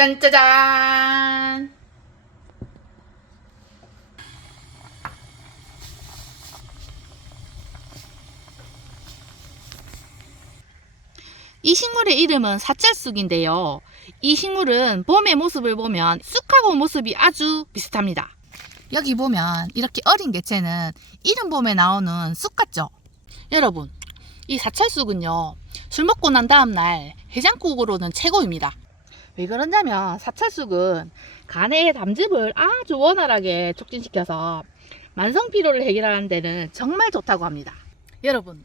짠짜잔! 이 식물의 이름은 사찰쑥인데요. 이 식물은 봄의 모습을 보면 쑥하고 모습이 아주 비슷합니다. 여기 보면 이렇게 어린 개체는 이름 봄에 나오는 쑥 같죠? 여러분, 이 사찰쑥은요, 술 먹고 난 다음날 해장국으로는 최고입니다. 왜 그러냐면 사찰쑥은 간의 담즙을 아주 원활하게 촉진시켜서 만성 피로를 해결하는 데는 정말 좋다고 합니다. 여러분,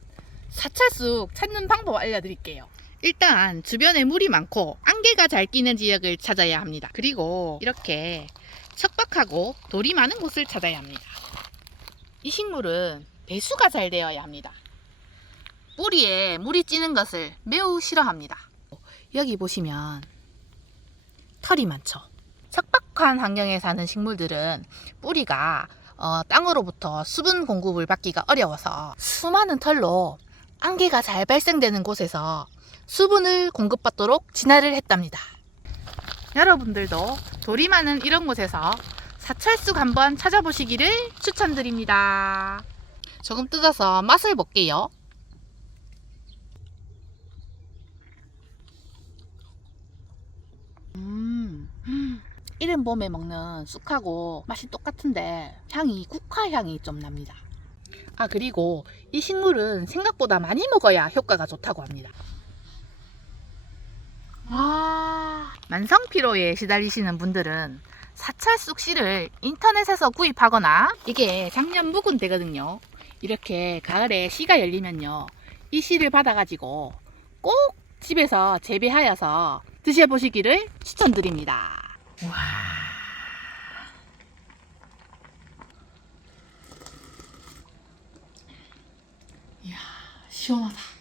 사찰쑥 찾는 방법 알려드릴게요. 일단 주변에 물이 많고 안개가 잘 끼는 지역을 찾아야 합니다. 그리고 이렇게 척박하고 돌이 많은 곳을 찾아야 합니다. 이 식물은 배수가 잘 되어야 합니다. 뿌리에 물이 찌는 것을 매우 싫어합니다. 여기 보시면 털이 많죠. 척박한 환경에 사는 식물들은 뿌리가 어, 땅으로부터 수분 공급을 받기가 어려워서 수많은 털로 안개가 잘 발생되는 곳에서 수분을 공급받도록 진화를 했답니다. 여러분들도 돌이 많은 이런 곳에서 사찰쑥 한번 찾아보시기를 추천드립니다. 조금 뜯어서 맛을 볼게요. 이른 봄에 먹는 쑥하고 맛이 똑같은데 향이 국화 향이 좀 납니다. 아 그리고 이 식물은 생각보다 많이 먹어야 효과가 좋다고 합니다. 아 만성 피로에 시달리시는 분들은 사찰쑥 씨를 인터넷에서 구입하거나 이게 작년 묵은 되거든요. 이렇게 가을에 씨가 열리면요. 이 씨를 받아가지고 꼭 집에서 재배하여서 드셔보시기를 추천드립니다. 와. 이야, 시원하다.